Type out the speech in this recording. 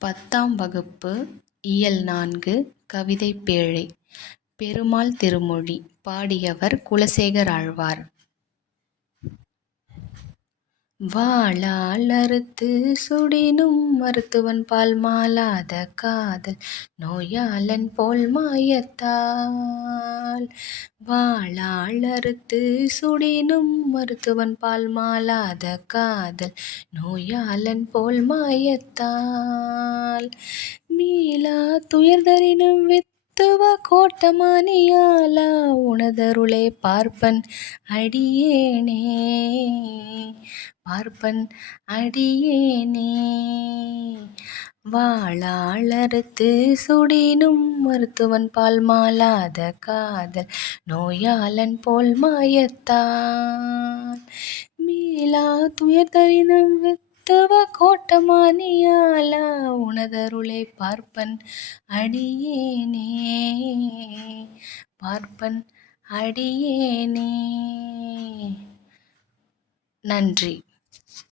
பத்தாம் வகுப்பு இயல் நான்கு கவிதைப் பேழை பெருமாள் திருமொழி பாடியவர் குலசேகர் ஆழ்வார். வாழால் அறுத்து சுடினும் மருத்துவன் பால் மாலாத காதல் நோயாளன் போல் மாயத்தா மாயத்தால் வாழாள். அறுத்து சுடினும் மருத்துவன் பால் மாலாத காதல். நோயாளன் போல் மாயத்தால் மீளா துயர்தரினும் வித்துவ கோட்டமானியாலா உனதருளே பார்ப்பன் அடியேனே. பார்ப்பன் அடியேனே. வாளால் சுடினும் மருத்துவன் பால் மாலாத காதல் நோயாளன் போல் மாயத்தால் மீளாத் துயர்தரினும் வித்துவ கோட்டமானியாலா உனதருளை பார்ப்பன் அடியேனே. பார்ப்பன் அடியேனே. நன்றி.